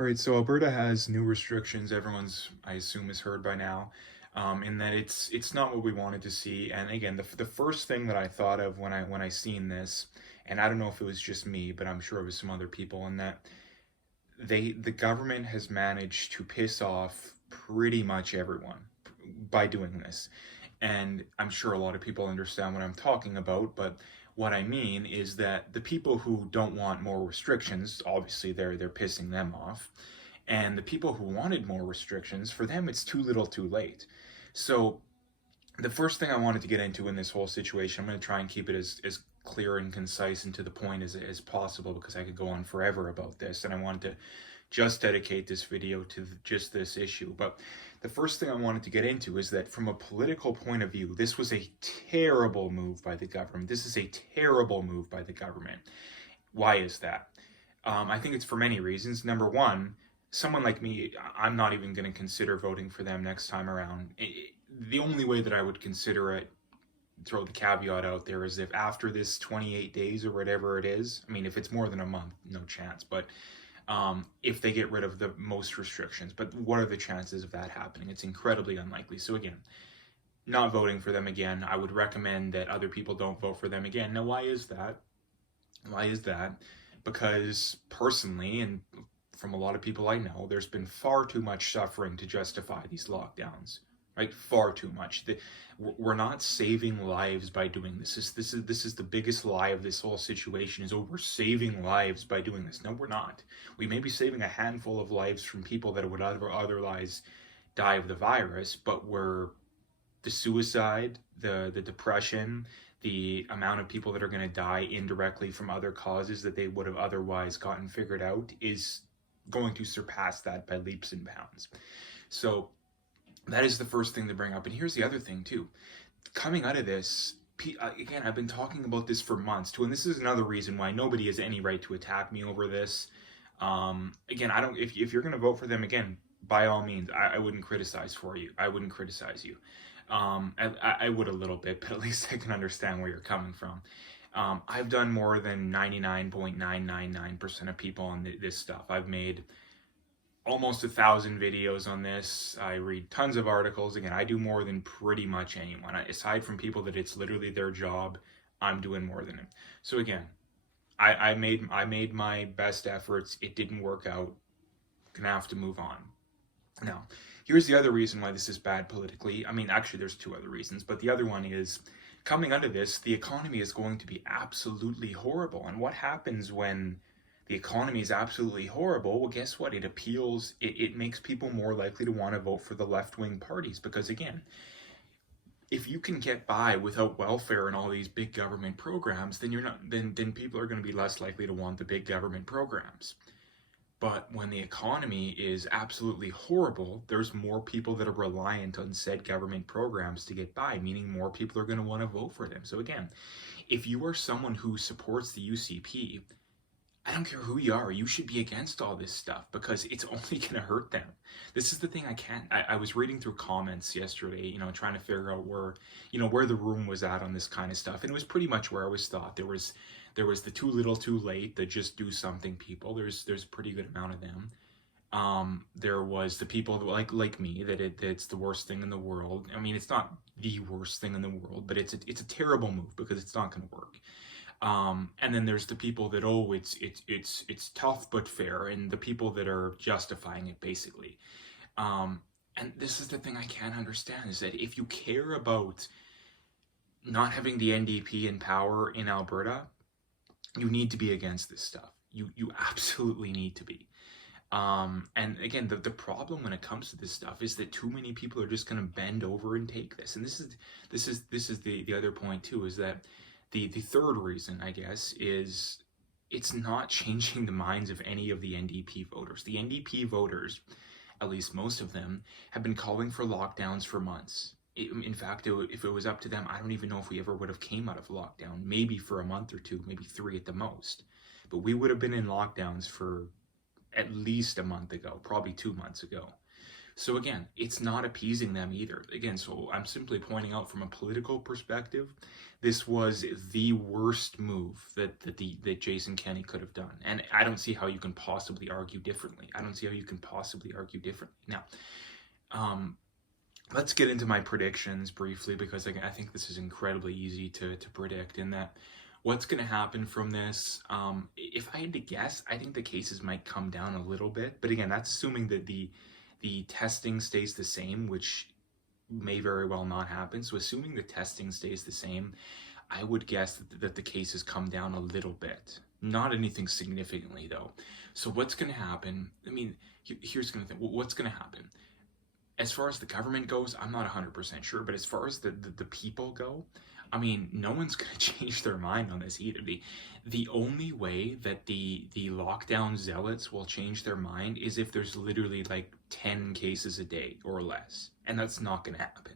All right, so Alberta has new restrictions. Everyone's, I assume, has heard by now, in that it's not what we wanted to see. And again, the first thing that I thought of when I seen this, and I don't know if it was just me, but I'm sure it was some other people, in that the government has managed to piss off pretty much everyone by doing this. And I'm sure a lot of people understand what I'm talking about, but what I mean is that the people who don't want more restrictions, obviously they're pissing them off. And the people who wanted more restrictions, for them it's too little too late. So the first thing I wanted to get into in this whole situation, I'm going to try and keep it as clear and concise and to the point as possible because I could go on forever about this, and I wanted to just dedicate this video to just this issue. But the first thing I wanted to get into is that from a political point of view, this was a terrible move by the government. This is a terrible move by the government. Why is that? I think it's for many reasons. Number one, someone like me, I'm not even going to consider voting for them next time around. The only way that I would consider it, throw the caveat out there, is if after this 28 days or whatever it is, I mean, if it's more than a month, no chance, but if they get rid of the most restrictions. But what are the chances of that happening? It's incredibly unlikely. So again, not voting for them again. I would recommend that other people don't vote for them again. Now, why is that? Why is that? Because personally, and from a lot of people I know, there's been far too much suffering to justify these lockdowns. Right, far too much. We're not saving lives by doing this. This is the biggest lie of this whole situation. Is, oh, we're saving lives by doing this. No, we're not. We may be saving a handful of lives from people that would otherwise die of the virus, but the suicide, the depression, the amount of people that are going to die indirectly from other causes that they would have otherwise gotten figured out is going to surpass that by leaps and bounds. So that is the first thing to bring up. And here's the other thing too. Coming out of this, again, I've been talking about this for months too, and this is another reason why nobody has any right to attack me over this. Again, I don't. If you're going to vote for them again, by all means, I wouldn't criticize for you. I wouldn't criticize you. I would a little bit, but at least I can understand where you're coming from. I've done more than 99.999% of people on this stuff. I've made almost 1,000 videos on this. I read tons of articles. Again, I do more than pretty much anyone. Aside from people that it's literally their job, I'm doing more than them. So again, I made my best efforts. It didn't work out. Gonna have to move on. Now, here's the other reason why this is bad politically. I mean, actually, there's two other reasons, but the other one is coming under this, the economy is going to be absolutely horrible. And what happens when the economy is absolutely horrible? Well, guess what? It makes people more likely to want to vote for the left-wing parties because, again, if you can get by without welfare and all these big government programs, then then people are going to be less likely to want the big government programs. But when the economy is absolutely horrible, there's more people that are reliant on said government programs to get by, meaning more people are going to want to vote for them. So again, if you are someone who supports the UCP, I don't care who you are, you should be against all this stuff because it's only going to hurt them. This is the thing I was reading through comments yesterday, trying to figure out where the room was at on this kind of stuff. And it was pretty much where I was thought. There was the too little too late, the just do something people. There's a pretty good amount of them. There was the people like me that it's the worst thing in the world. I mean, it's not the worst thing in the world, but it's a terrible move because it's not going to work. And then there's the people that, oh, it's tough but fair, and the people that are justifying it basically. And this is the thing I can't understand, is that if you care about not having the NDP in power in Alberta, you need to be against this stuff. You absolutely need to be. And again, the problem when it comes to this stuff is that too many people are just going to bend over and take this. And this is the other point too, is that the third reason, I guess, is it's not changing the minds of any of the NDP voters. The NDP voters, at least most of them, have been calling for lockdowns for months. In fact, if it was up to them, I don't even know if we ever would have came out of lockdown. Maybe for a month or two, maybe 3 at the most. But we would have been in lockdowns for at least a month ago, probably 2 months ago. So again, it's not appeasing them either. Again, so I'm simply pointing out from a political perspective, this was the worst move that Jason Kenney could have done. And I don't see how you can possibly argue differently. I don't see how you can possibly argue differently. Now, um, let's get into my predictions briefly, because I think this is incredibly easy to predict. In that, what's going to happen from this? If I had to guess, I think the cases might come down a little bit, but again, that's assuming that the testing stays the same, which may very well not happen. So assuming the testing stays the same, I would guess that the cases come down a little bit. Not anything significantly, though. So what's going to happen? I mean, here's going to think. What's going to happen? As far as the government goes, I'm not 100% sure, but as far as the people go, I mean, no one's going to change their mind on this either. The only way that the lockdown zealots will change their mind is if there's literally like 10 cases a day or less, and that's not going to happen.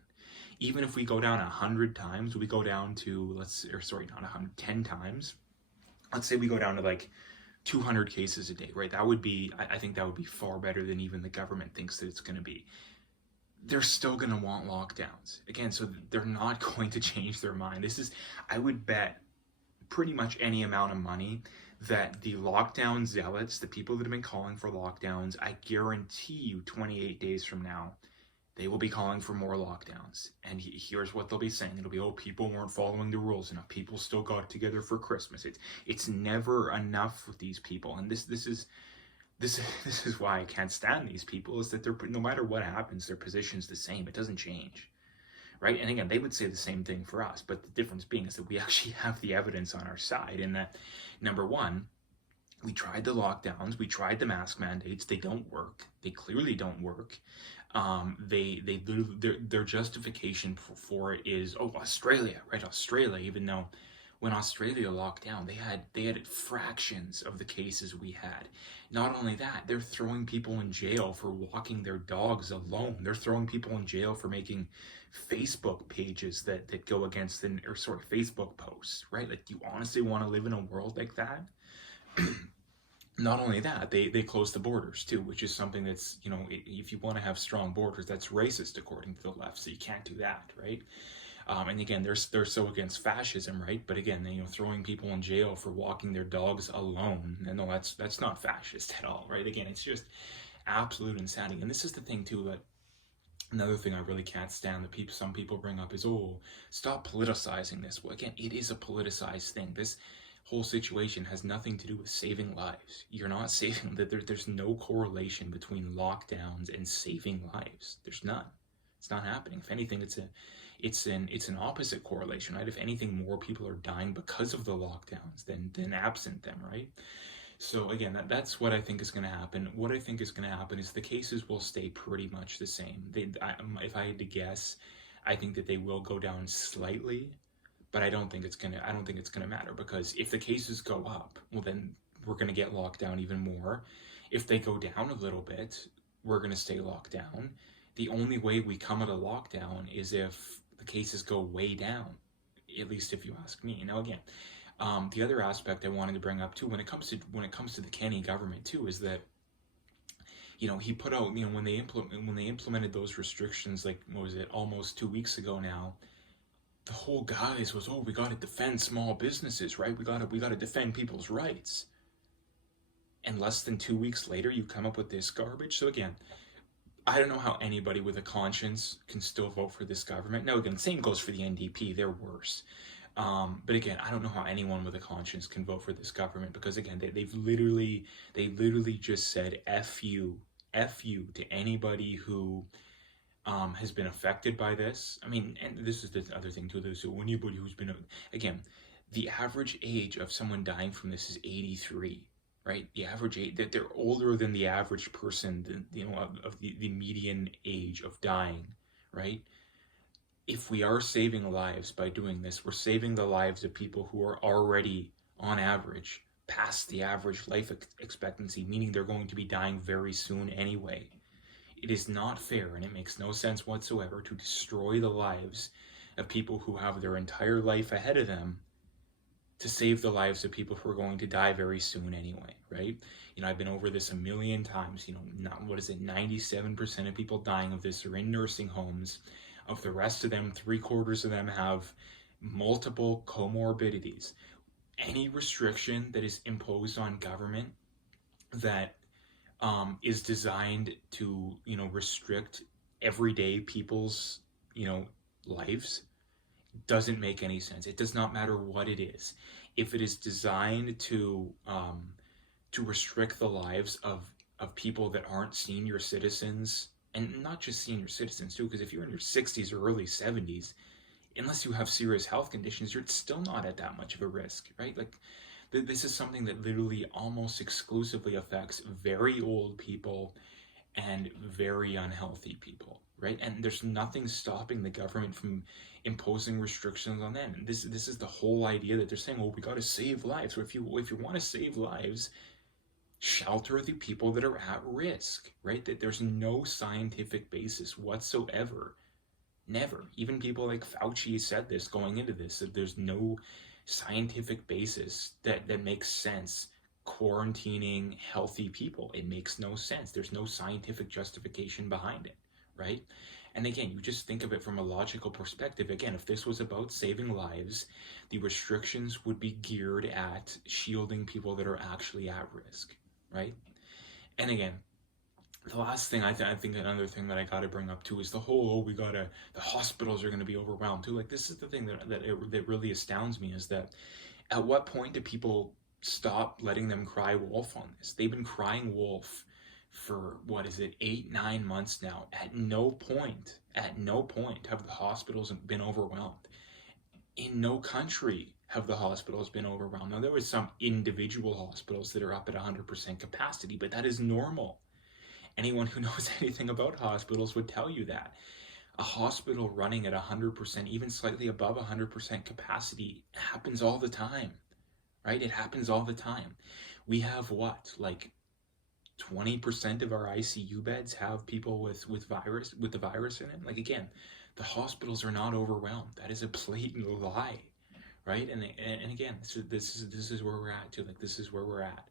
Even if we go down 100 times, we go down to, not 100, 10 times. Let's say we go down to like 200 cases a day, right? That would be, I think that would be far better than even the government thinks that it's going to be. They're still going to want lockdowns. Again, so they're not going to change their mind. This is, I would bet pretty much any amount of money that the lockdown zealots, the people that have been calling for lockdowns, I guarantee you 28 days from now, they will be calling for more lockdowns. And here's what they'll be saying. It'll be, oh, people weren't following the rules enough. People still got together for Christmas. It's never enough with these people. And this is why I can't stand these people, is that they're, no matter what happens, their position's the same. It doesn't change, right? And again, they would say the same thing for us, but the difference being is that we actually have the evidence on our side, in that, number one, we tried the lockdowns, we tried the mask mandates, they don't work. They clearly don't work. Their justification for it is, oh, Australia, right? Australia, even though when Australia locked down, they had fractions of the cases we had. Not only that, they're throwing people in jail for walking their dogs alone. They're throwing people in jail for making Facebook pages that go against Facebook posts, right? Like, do you honestly want to live in a world like that? Not only that, they close the borders too, which is something that's, if you want to have strong borders, that's racist according to the left, so you can't do that, right? And again, they're so against fascism, right? But again, throwing people in jail for walking their dogs alone, and no, that's not fascist at all, right? Again, it's just absolute insanity. And this is the thing too, that another thing I really can't stand that some people bring up is, oh, stop politicizing this. Well, again, it is a politicized thing. This whole situation has nothing to do with saving lives. You're not saving, there's no correlation between lockdowns and saving lives. There's none. It's not happening. If anything, it's an opposite correlation, right? If anything, more people are dying because of the lockdowns than absent them, right? So again, that's what I think is going to happen. What I think is going to happen is the cases will stay pretty much the same. If I had to guess, I think that they will go down slightly, but I don't think it's gonna matter, because if the cases go up, well, then we're gonna get locked down even more. If they go down a little bit, we're gonna stay locked down. The only way we come out of lockdown is if the cases go way down, at least if you ask me. Now again, the other aspect I wanted to bring up too, when it comes to the Kenney government too, is that he put out, when they implemented those restrictions, like, what was it, almost 2 weeks ago now, the whole guise was, oh, we got to defend small businesses, right? We got to defend people's rights. And less than 2 weeks later, you come up with this garbage. So again, I don't know how anybody with a conscience can still vote for this government. Now again, same goes for the NDP. They're worse. But again, I don't know how anyone with a conscience can vote for this government, because again, they literally just said F you to anybody who has been affected by this. I mean, and this is the other thing too, so anybody who's been, again, the average age of someone dying from this is 83, right? The average age, that they're older than the average person, of the median age of dying, right? If we are saving lives by doing this, we're saving the lives of people who are already, on average, past the average life expectancy, meaning they're going to be dying very soon anyway. It is not fair, and it makes no sense whatsoever to destroy the lives of people who have their entire life ahead of them to save the lives of people who are going to die very soon anyway, right? I've been over this a million times. Not, what is it, 97% of people dying of this are in nursing homes. Of the rest of them, 3/4 of them have multiple comorbidities. Any restriction that is imposed on government that is designed to, restrict everyday people's, lives doesn't make any sense. It does not matter what it is. If it is designed to restrict the lives of people that aren't senior citizens, and not just senior citizens too, because if you're in your 60s or early 70s, unless you have serious health conditions, you're still not at that much of a risk, right? Like, this is something that literally almost exclusively affects very old people and very unhealthy people, right? And there's nothing stopping the government from imposing restrictions on them. And this is the whole idea that they're saying, well, we got to save lives. So if you want to save lives, shelter the people that are at risk, right? That there's no scientific basis whatsoever. Never. Even people like Fauci said this going into this, that there's no scientific basis that makes sense quarantining healthy people. It makes no sense. There's no scientific justification behind it, right? And again, you just think of it from a logical perspective. Again, if this was about saving lives, the restrictions would be geared at shielding people that are actually at risk, right? And again, the last thing I think another thing that I got to bring up too is the whole, the hospitals are going to be overwhelmed too. Like, this is the thing that really astounds me, is that at what point do people stop letting them cry wolf on this? They've been crying wolf for, 8-9 months now. At no point have the hospitals been overwhelmed. In no country have the hospitals been overwhelmed. Now, there was some individual hospitals that are up at 100% capacity, but that is normal. Anyone who knows anything about hospitals would tell you that. A hospital running at 100%, even slightly above 100% capacity, happens all the time, right? It happens all the time. We have 20% of our ICU beds have people with the virus in it. Like, again, the hospitals are not overwhelmed. That is a blatant lie, right? And again, this is where we're at too. Like, this is where we're at.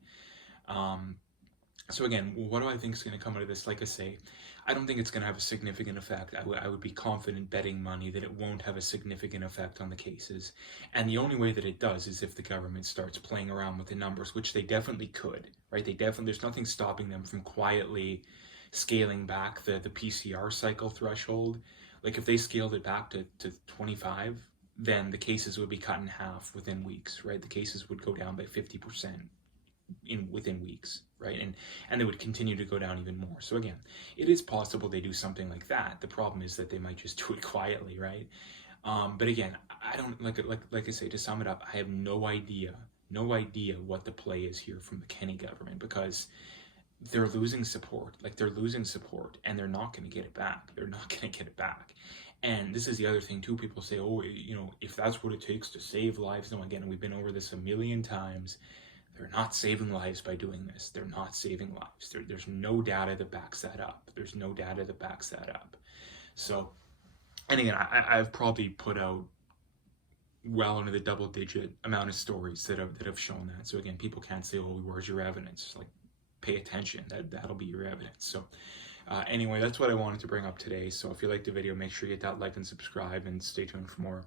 So again, what do I think is going to come out of this? Like I say, I don't think it's going to have a significant effect. I would be confident betting money that it won't have a significant effect on the cases. And the only way that it does is if the government starts playing around with the numbers, which they definitely could, right? There's nothing stopping them from quietly scaling back the PCR cycle threshold. Like, if they scaled it back to 25, then the cases would be cut in half within weeks, right? The cases would go down by 50% within weeks, right? And they would continue to go down even more. So again, it is possible they do something like that. The problem is that they might just do it quietly, right? But again, I don't, like I say, to sum it up, I have no idea what the play is here from the Kenney government, because they're losing support. Like, they're losing support, and they're not going to get it back. And this is the other thing too. People say, oh, if that's what it takes to save lives. No, again, we've been over this a million times. They're not saving lives by doing this. They're not saving lives. There's no data that backs that up. So, and again, I've probably put out well into the double-digit amount of stories that have shown that. So again, people can't say, oh, where's your evidence? Like, pay attention. That'll be your evidence. So anyway, that's what I wanted to bring up today. So if you liked the video, make sure you hit that like and subscribe, and stay tuned for more.